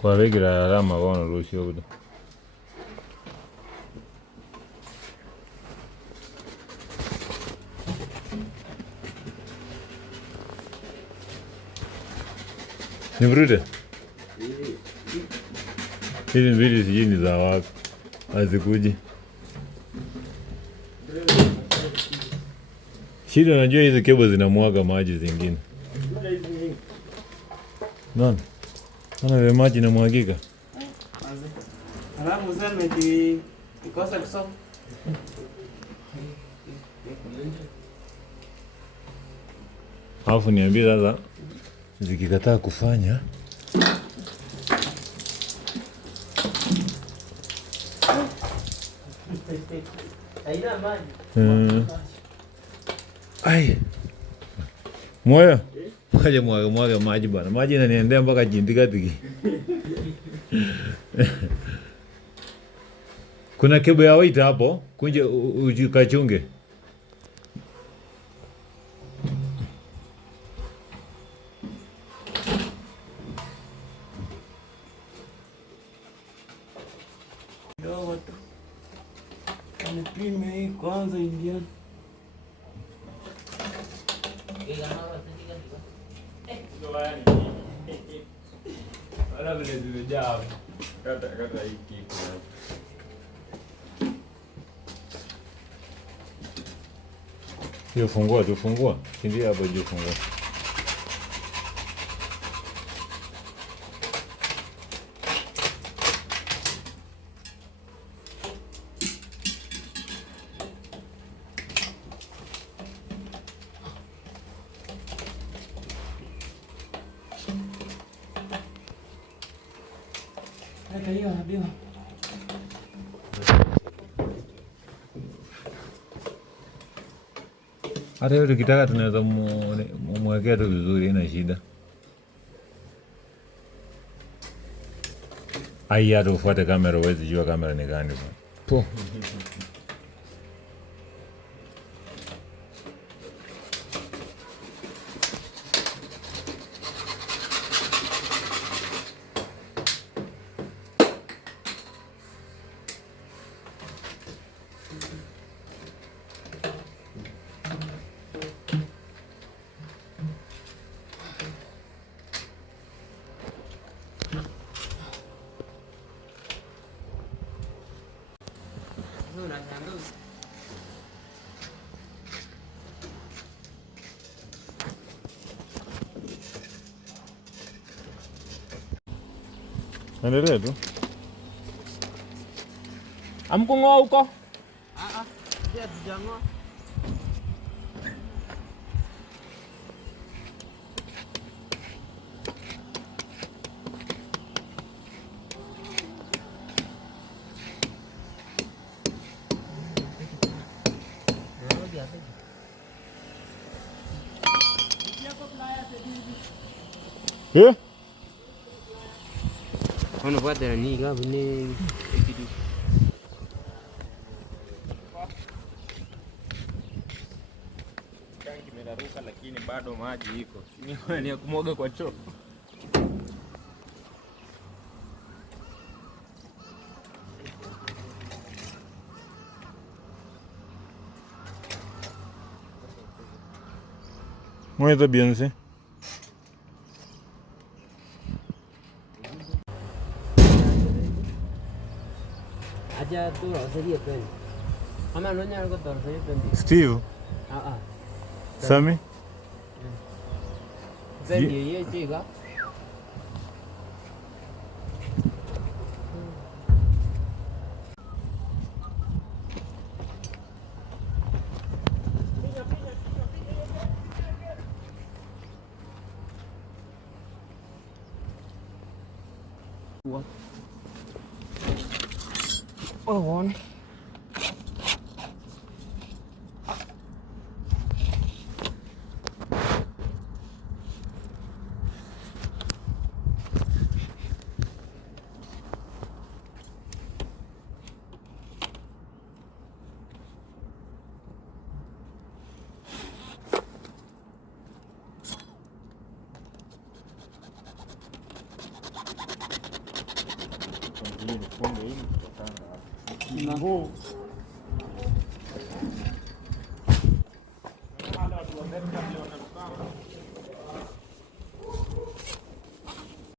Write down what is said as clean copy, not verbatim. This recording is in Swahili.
Kwa regira alama wana rusio budo. Nivrude? Hili mbili sijui ni za wapi. Hazikuji. Shida najua hizi kebo zinamwaga maji zingine. Nani? Ana maji inamwagika. Alamu zame di ikosa kusoma. Alafu niambie sasa zikikataa kufanya haina maji. Ai. Moyo. Mwaga maji bwana. Maji inaniendea mpaka jindikatiki. Kuna kebo ya waita hapo, kunje ukachunge. Ndio tu. Anipime hii kwanza Indian. Wala vile zimejaa. Kata hiki. Hiyo fungua. Kimbia hapo juu fungua. Hata hiyo habiwa. Hata hiyo tukitaka tunaweza mwekea tu vizuri, ina shida. Ai, hata ufuate kamera uwezi jua kamera ni gani bwana. Po. Endelea tu. Amkung'oa huko? Je, tujang'oa. Eh? Ono pata ni gabu ni kitu. Tanki imeraruka lakini bado maji iko. Ni ya kumwaga kwa choo. Mueve bien, sí. Aja tu seria pen. Ama no nyar ko tor seria pen. Steve. Sami. Pen ye chiga. What? Oh, one. Ili nifunge hili kutanga Na huu